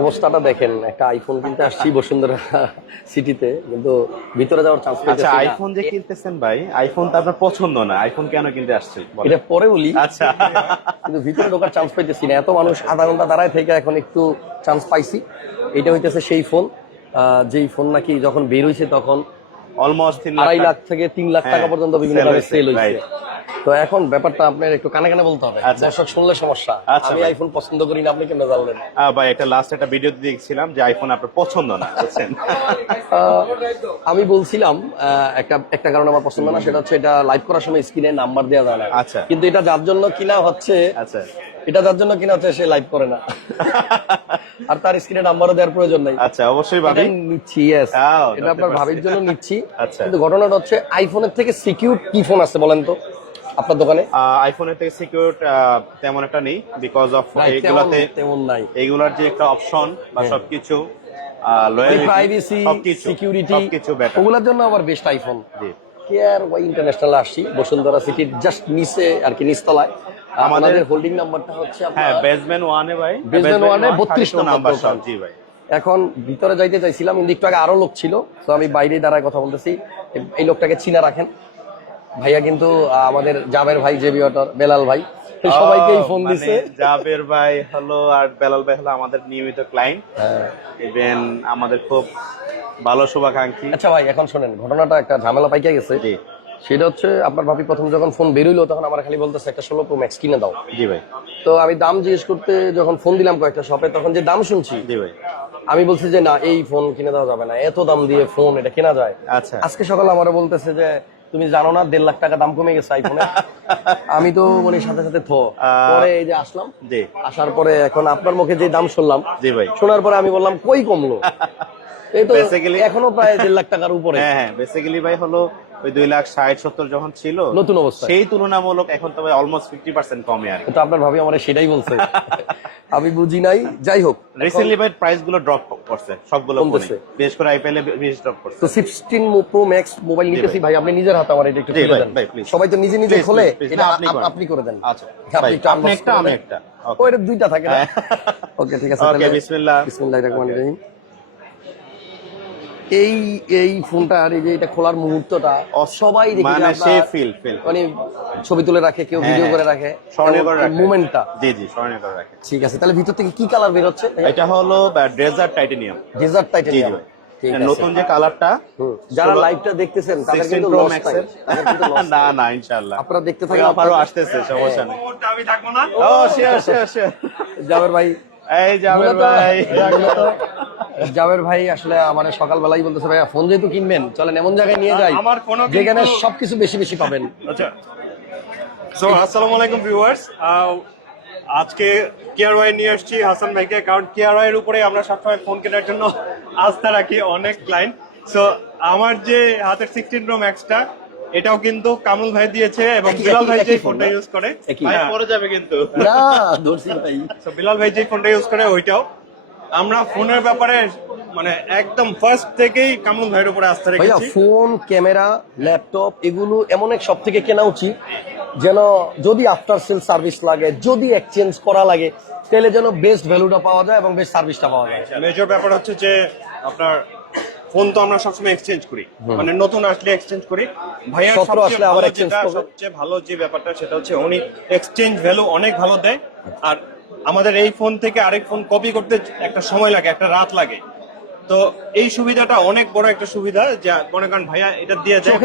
অবস্থাটা দেখেন একটা আইফোন কিনতে আসছি বসুন্ধরা সিটিতে কিন্তু ভিতরে যাওয়ার চান্স আচ্ছা। আইফোন যে কিনতেছেন ভাই আইফোন তো আপনার পছন্দ না। আইফোন কেন কিনতে আসছেন? এটা পরে বলি। আচ্ছা। কিন্তু ভিতরে ঢোকার চান্স পাইতেছি না। এত মানুষ আধা ঘণ্টা দাঁড়ায় থেকে এখন একটু চান্স পাইছি। এটা হইতেছে সেই ফোন যেই ফোন নাকি যখন বের হইছে তখন অলমোস্ট আড়াই লাখ থেকে তিন লাখ টাকা হ্যাঁ, পর্যন্ত বিভিন্ন সেল হয়েছে right. তো এখন ব্যাপারটা আপনার একটু কানে কানে বলতে হবে। আচ্ছা। দর্শক শুনলে সমস্যা। আচ্ছা আমি আইফোন পছন্দ করি না আপনি কেমন জানলেন? ভাই একটা লাস্ট একটা ভিডিও দেখছিলাম যে আইফোন আপনার পছন্দ না বুঝছেন? আমি বলছিলাম একটা একটা কারণে আমার পছন্দ না সেটা হচ্ছে এটা লাইভ করার সময় স্ক্রিনে নাম্বার দেওয়া যায় না। আচ্ছা। কিন্তু এটা যার জন্য কিনা হচ্ছে আচ্ছা। এটা যার জন্য কিনা হচ্ছে সে লাইভ করে না। আর তার স্ক্রিনে নাম্বারও দেওয়ার প্রয়োজন নাই। আচ্ছা অবশ্যই ভাবি। নিচ্ছি। আও, এটা আপনার ভাবির জন্য নিচ্ছি। আচ্ছা। কিন্তু ঘটনাটা হচ্ছে আইফোনের থেকে সিকিউর কি ফোন আছে বলেন তো? আপনার দোকানে? আইফোনের থেকে সিকিউর তেমন একটা নেই বিকজ অফ এইগুলাতে তেমন নাই। এইগুলার যে একটা অপশন বা হ্যাঁ। সবকিছু লয়ালিটি প্রাইভেসি সিকিউরিটি সবকিছু বেটার ওগুলোর জন্য আবার বেস্ট আইফোন জি। কেয়ার ওয়াই ইন্টারন্যাশনাল আসছি বসুন্ধরা সিটির জাস্ট নিচে আর কি নিচতলায়। আমাদের- হোল্ডিং নাম্বারটা হচ্ছে হ্যাঁ বেসমেন্ট ওয়ানে ভাই। এ 32 নাম্বার নাম্বার সব জি ভাই। এখন ভিতরে যাইতে চাইছিলাম কিন্তু একটু আগে আরও লোক ছিল তো আমি বাইরে দাঁড়ায় কথা বলতেছি। এই লোকটাকে চিনা রাখেন। ভাইয়া কিন্তু আমাদের জাবের ভাই জেবি অটর বেলাল ভাই। সবাইকেই ফোন মানে দিছে। জাবের ভাই হলো আর বেলাল ভাই হলো আমাদের নিয়মিত ক্লায়েন্ট হ্যাঁ। ইভেন আমাদের খুব ভালো শুভাকাঙ্ক্ষী। আচ্ছা ভাই এখন শোনেন ঘটনাটা একটা ঝামেলা পাইকে গেছে। জি। সেটা হচ্ছে আপনার ভাবি প্রথম যখন ফোন বেরোইলো তখন আমার খালি বলতেছে একটা ষোলো প্রো ম্যাক্স কিনে দাও। জি ভাই। তো আমি দাম জিজ্ঞেস করতে যখন ফোন দিলাম কয়েকটা শপে তখন যে দাম শুনছি জি ভাই। আমি বলছি যে না এই ফোন কিনে দেওয়া যাবে না। এত দাম দিয়ে ফোন এটা কেনা যায়। আচ্ছা। আজকে সকালে আমারে বলতেছে যে তুমি জানো না দেড় লাখ টাকা দাম কমে গেছে আইফোনে আমি তো মানে সাথে সাথে থো। পরে এই যে আসলাম জি। আসার পরে এখন আপনার মুখে যে দাম শুনলাম জি ভাই। শোনার পরে আমি বললাম কই কমলো? এই তো এখনও প্রায় দেড় লাখ টাকার উপরে। হ্যাঁ হ্যাঁ বেসিক্যালি ভাই হলো ওই দুই লাখ ষাট সত্তর যখন ছিল নতুন অবস্থা সেই তুলনামূলক এখন তো ভাই অলমোস্ট ফিফটি পার্সেন্ট কমে আর কিন্তু আপনার ভাবি আমার সেটাই বলছে। আমি বুঝি নাই। যাই হোক রিসেন্টলি ভাই প্রাইসগুলো ড্রপ করছে সবগুলো ফোনে। কমতেছে। বিশেষ করে আইপিএল এ বেশি ড্রপ করছে। তো সিক্সটিন প্রো ম্যাক্স মোবাইল নিতেছি ভাই। আপনি নিজের হাতে আমার এটা একটু খুলে দেন। সবাই তো নিজে নিজে খোলে এটা আপনি আপনি করে দেন। আচ্ছা আপনি একটু আমি একটা। ও এটা দুইটা থাকে না? হ্যাঁ। ওকে ঠিক আছে তাহলে বিসমিল্লাহ। বিসমিল্লাহির রহমানির রহিম। এই এই ফোনটা আর এই যে এটা খোলার মুহূর্তটা সবাই দেখি মানে সে ফিল ফিল মানে ছবি তুলে রাখে কেউ ভিডিও হ্যাঁ, করে রাখে। স্মরণীয় করে রাখে। মুভমেন্টটা জি জি স্মরণীয় করে রাখে। ঠিক আছে তাহলে ভিতর থেকে কি কালার বের হচ্ছে? এটা হলো ডেজার্ট টাইটেনিয়াম ডেজার্ট টাইটেনিয়াম ঠিক ভাই আছে। নতুন যে কালারটা। যারা লাইভটা দেখতেছেন তাদের কিন্তু লস না না ইনশাআল্লাহ। আপনারা দেখতে থাকেন আবারও আসতেছে সমস্যা নেই। আমি থাকব না। ও শিওর শিওর শিওর জাবের ভাই। এই মূলত- ভাই। জাবের ভাই আসলে আমার সকালবেলাই বলতেছে ভাইয়া ফোন যেহেতু কিনবেন চলেন এমন জায়গায় নিয়ে যাই। আমার কিন্তু- যেখানে সবকিছু বেশি বেশি পাবেন। আচ্ছা। সো আসসালামু আলাইকুম ভিউয়ার্স আজকে কেয়ার ওয়াই নিয়ে আসছি হাসান ভাইকে কারণ কেয়ার ওয়াই এর উপরে আমরা সবসময় ফোন কেনার জন্য আস্থা রাখি অনেক ক্লায়েন্ট সো আমার যে হাতের সিক্সটিন প্রো ম্যাক্সটা এটাও কিন্তু কামরুল ভাই দিয়েছে এবং বিলাল ভাই যে ফোনটা ইউজ করে পরে যাবে কিন্তু। না ভাই। বিলাল ভাই যে ফোনটা ইউজ করে ওইটাও। আমরা ফোনের ব্যাপারে মানে একদম ফার্স্ট থেকেই কামরুল ভাইয়ের উপরে আস্থা ভাইয়া রেখেছি। ফোন ক্যামেরা ল্যাপটপ এগুলো এমন এক সব থেকে কেনা উচিত যেন যদি আফটার সেল সার্ভিস লাগে যদি এক্সচেঞ্জ করা লাগে তাহলে যেন বেস্ট ভ্যালুটা পাওয়া যায় এবং বেস্ট সার্ভিসটা পাওয়া যায়। মেজর ব্যাপার হচ্ছে যে আপনার ফোন তো আমরা সবসময় এক্সচেঞ্জ করি। মানে নতুন আসলে এক্সচেঞ্জ করি। ভাইয়া সতেরো আসলে আবার করবে। সবচেয়ে ভালো যে ব্যাপারটা সেটা হচ্ছে উনি এক্সচেঞ্জ ভ্যালু অনেক ভালো দেয়। আর আমাদের এই ফোন থেকে আরেক ফোন কপি করতে একটা সময় লাগে একটা রাত লাগে। তো এই সুবিধাটা অনেক বড় একটা সুবিধা যা মনে করেন ভাইয়া এটা দিয়ে যায়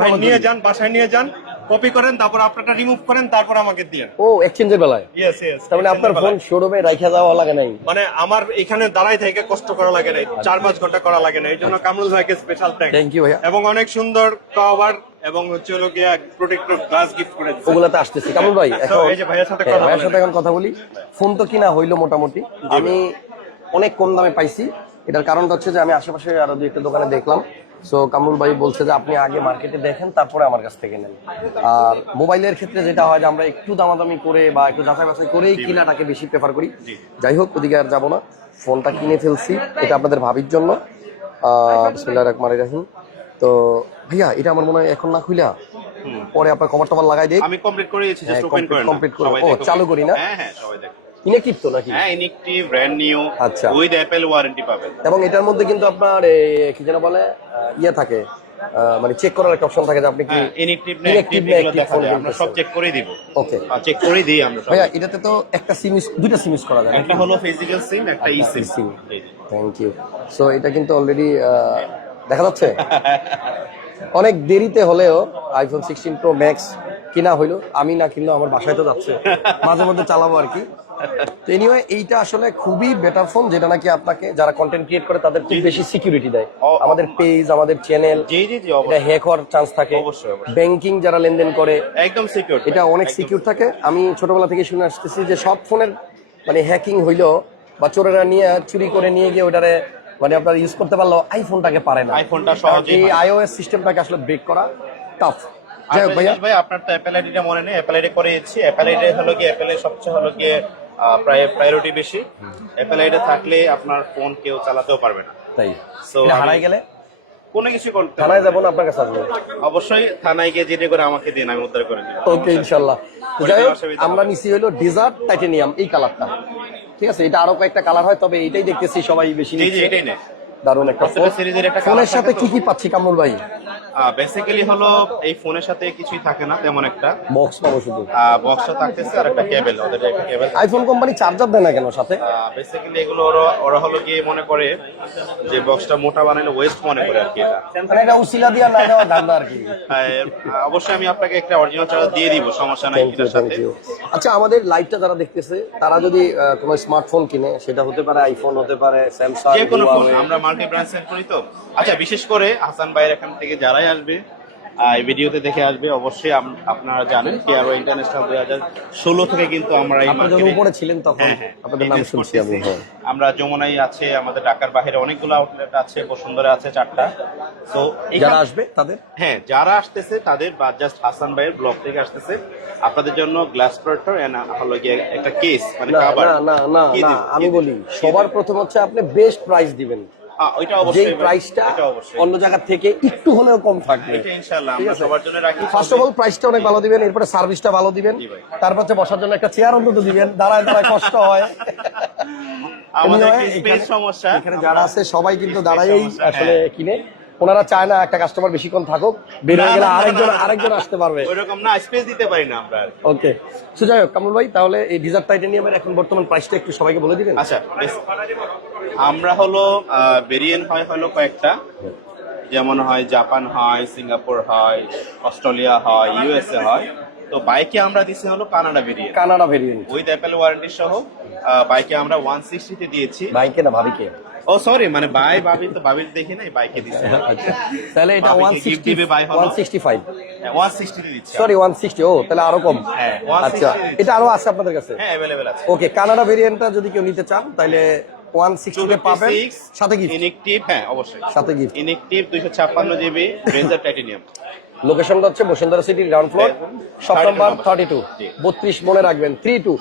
ভাই নিয়ে যান বাসায় নিয়ে যান। কপি করেন তারপর আপনারটা রিমুভ করেন তারপর আমাকে দিলেন। ও এক্সচেঞ্জের বেলায়? ইয়েস ইয়েস তার মানে আপনার ফোন শোরুমে রাখা যাওয়া লাগে নাই? মানে আমার এখানে দাঁড়াই থেকে কষ্ট করা লাগে নাই চার পাঁচ ঘণ্টা করা লাগে না এই জন্য কামরুল ভাইকে স্পেশাল থ্যাঙ্ক থ্যাংক ইউ ভাইয়া। এবং অনেক সুন্দর কভার এবং হচ্ছে হলো গিয়া প্রোটেক্টর গ্লাস গিফট করে। ওগুলাতে আসতেছি। কামরুল ভাই এখন এই যে ভাইয়ের সাথে কথা ভাইয়ের। সাথে এখন কথা বলি। ফোন তো কিনা হইল মোটামুটি। আমি অনেক কম দামে পাইছি। এটার কারণটা হচ্ছে যে আমি আশেপাশে আরও দুই একটা দোকানে দেখলাম। সো কামরুল ভাই বলছে যে আপনি আগে মার্কেটে দেখেন তারপরে আমার কাছ থেকে নেন। আর মোবাইলের ক্ষেত্রে যেটা হয় যে আমরা একটু দামাদামি করে বা একটু যাচাই বাছাই করেই কিনাটাকে বেশি প্রেফার করি। যাই হোক ওদিকে আর যাব না। ফোনটা কিনে ফেলছি এটা আপনাদের ভাবির জন্য। বিসমিল্লাহির রহমানির রহিম। তো ভাইয়া এটা আমার মনে হয় এখন না খুইলা? পরে আপনার কভার টভার লাগাই দেই। আমি কমপ্লিট করে দিয়েছি হ্যাঁ, জাস্ট ওপেন করেন complete করে। ও, চালু করি না? হ্যাঁ হ্যাঁ সবাই দেখো। ইনেকটিভ তো নাকি? হ্যাঁ ইনিকটিভ ব্র্যান্ড নিউ আচ্ছা। উইথ অ্যাপেল ওয়ারেন্টি পাবেন। এবং এটার মধ্যে কিন্তু আপনার কি যেন বলে ইয়ে থাকে মানে চেক করার একটা অপশন থাকে যে আপনি কি হ্যাঁ না অ্যাক্টিভ এগুলো আমরা সব চেক করে দিব। ওকে চেক করে দিই আমরা ভাইয়া এটাতে তো একটা সিম দুইটা সিম ইউজ করা যায় একটা হলো ফিজিক্যাল সিম একটা eSIM SIM thank you so এটা কিন্তু অলরেডি দেখা যাচ্ছে? অনেক দেরিতে হলেও আইফোন সিক্সটিন প্রো ম্যাক্স কিনা হইল আমি না কিনলেও আমার বাসায় তো যাচ্ছে। মাঝে মধ্যে চালাবো আর কি। এনিওয়ে এইটা আসলে খুবই বেটার ফোন যেটা নাকি আপনাকে যারা কন্টেন্ট ক্রিয়েট করে তাদের খুব বেশি সিকিউরিটি দেয়। আমাদের পেজ আমাদের চ্যানেল এটা হ্যাক হওয়ার চান্স থাকে। ব্যাংকিং যারা লেনদেন করে একদম সিকিউর এটা অনেক সিকিউর থাকে। আমি ছোটবেলা থেকে শুনে আসতেছি যে সব ফোনের মানে হ্যাকিং হইল বা চোরেরা নিয়ে চুরি করে নিয়ে গিয়ে ওটারে মানে আপনার ইউজ করতে পারল আইফোনটাকে পারে না। আইফোনটা সহজেই এই। আইওএস সিস্টেমটাকে আসলে ব্রেক করা টাফ যাই হোক ভাইয়া। ভাই আপনার তো অ্যাপেল আইডিটা মনে নেই। অ্যাপেল আইডি করে দিচ্ছি অ্যাপেল আইডি হলো কি অ্যাপেলের সবচেয়ে হলো গিয়ে প্রায় প্রায়োরিটি বেশি। অ্যাপেল আইডি থাকলে আপনার ফোন কেউ চালাতেও পারবে না। তাই? আমি- হারাই গেলে? কোনো কিছু করতে থানায় যাব না আপনার কাছে আসব? অবশ্যই থানায় গিয়ে জিডি করে আমাকে দিন আমি উদ্ধার করে দিব। ওকে ইনশাল্লাহ। যাই হোক আমরা নিছি হইল ডিজার্ট টাইটেনিয়াম এই কালারটা। ঠিক আছে এটা আরও কয়েকটা কালার হয় তবে এটাই দেখতেছি সবাই বেশি দারুণ একটা ফোনের সাথে কি কি পাচ্ছি কামরুল ভাই? বেসিক্যালি হলো এই ফোনের সাথে কিছুই থাকে না তেমন একটা। বক্স পাবো শুধু। বক্সটা থাকতেছে আর একটা কেবল ওদের একটা কেবল আইফোন কোম্পানি চার্জার দেয় না কেন সাথে? বেসিক্যালি এগুলো ওরা ওরা হলো গিয়ে মনে করে যে বক্সটা মোটা বানাইলে ওয়েস্ট মনে করে আর কি এটা। মানে এটা উসিলা দিয়া না দেওয়া ধান্দা আর কি। অবশ্যই আমি আপনাকে একটা অরিজিনাল চার্জার দিয়ে দিব সমস্যা নাই এটার সাথে। আচ্ছা আমাদের লাইভটা যারা দেখতেছে তারা যদি কোনো স্মার্টফোন কিনে সেটা হতে পারে আইফোন হতে পারে স্যামসাং যে কোনো ফোন আমরা মার্কেট ব্রাঞ্চ সেল করি তো। আচ্ছা বিশেষ করে হাসান ভাইয়ের এখান থেকে যারাই আসবে? এই ভিডিওতে দেখে আসবে। অবশ্যই আপনারা জানেন কি আরও ইন্টারন্যাশনাল দুই হাজার ষোলো থেকে কিন্তু আমরা এই মার্কেটে উপরে ছিলেন তখন হ্যাঁ, হ্যাঁ, আপনাদের নাম শুনছি আমি হ্যাঁ। আমরা যমুনাই আছে আমাদের ঢাকার বাইরে অনেকগুলো আউটলেট আছে বসুন্ধরা আছে চারটা। তো যারা আসবে তাদের? হ্যাঁ যারা আসতেছে তাদের বা জাস্ট হাসান ভাইয়ের ব্লগ থেকে আসতেছে। আপনাদের জন্য গ্লাস প্রোটেক্টর এন্ড হলো গিয়ে একটা কেস মানে না না না? আমি বলি সবার প্রথম হচ্ছে আপনি বেস্ট প্রাইস দিবেন। যেই প্রাইসটা অন্য জায়গা থেকে একটু হলেও কম থাকবে। ফার্স্ট অফ অল প্রাইসটা অনেক ভালো দিবেন এরপরে সার্ভিসটা ভালো দিবেন। তারপর হচ্ছে বসার জন্য একটা চেয়ার অন্তত দিবেন দাঁড়ায় দাঁড়ায় কষ্ট হয়। আমাদের স্পেস সমস্যা? এখানে যারা আছে সবাই কিন্তু দাঁড়াই আসলে হ্যাঁ। কিনে। ওনারা চায় না একটা কাস্টমার বেশিক্ষণ থাকুক বের হয়ে গেলে আরেকজন। আরেকজন আসতে পারবে। ওইরকম না স্পেস দিতে পারি না আমরা ওকে সো যাই হোক কামরুল ভাই তাহলে এই ডিজার্ট টাইটেনিয়ামের এখন বর্তমান প্রাইসটা একটু সবাইকে বলে দিবেন? আচ্ছা আমরা হলো ভেরিয়েন্ট হয় হলো কয়েকটা। যেমন হয় জাপান হয় সিঙ্গাপুর হয় অস্ট্রেলিয়া হয় ইউএসএ হয়। তো বাইকে আমরা দিছি হলো Canada variant Canada variant with Apple warranty সহ বাইকে আমরা ওয়ান সিক্সটিতে দিয়েছি। ভাইকে না ভাবিকে? ও সরি মানে বাই ভাবি তো ভাবির দেখি নাই বাইকে দিছি। আচ্ছা তাহলে এটা ভাবিকে ওয়ান gift সিক্সটি দিবে ভাই হলো? সরি সিক্সটি ও তাহলে আরও কম। হ্যাঁ, আচ্ছা এটা আরও আছে আপনাদের কাছে? হ্যাঁ আছে। ওকে কানাডা ভেরিয়েন্টটা যদি কেউ নিতে চান তাহলে ওয়ান সিক্সটিতে পাবেন। সাথে গিফট ইনেকটিভ হ্যাঁ অবশ্যই। সাথে গিফট জিবি রেঞ্জার লোকেশনটা হচ্ছে Bashundhara city ground floor shop 32 number. Thirty two. বত্রিশ মনে রাখবেন থ্রি টু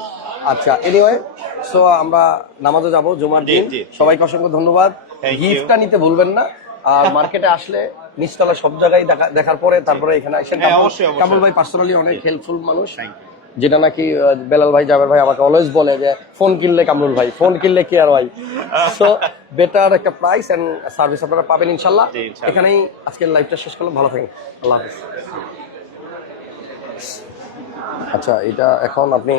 আচ্ছা এনিওয়ে সো আমরা নামাজে যাব জুমার দিন। সবাইকে অসংখ্য ধন্যবাদ. গিফটটা নিতে ভুলবেন না। আর মার্কেটে আসলে নিচতলা সব জায়গায় দেখা- দেখার পরে তারপরে এখানে আসেন। হ্যাঁ। কামরুল ভাই পার্সোনালি অনেক হেল্পফুল মানুষ। যেটা নাকি বেলাল ভাই জাবের ভাই আমাকে অলওয়েজ বলে যে ফোন কিনলে কামরুল ভাই ফোন কিনলে কি আর ভাই। সো বেটার একটা প্রাইস এন্ড সার্ভিস আপনারা পাবেন ইনশাল্লাহ। ইনশাল্লাহ। এখানেই আজকের লাইভটা শেষ করলাম। ভালো থাকেন। আল্লাহ হাফিজ। আচ্ছা এটা এখন আপনি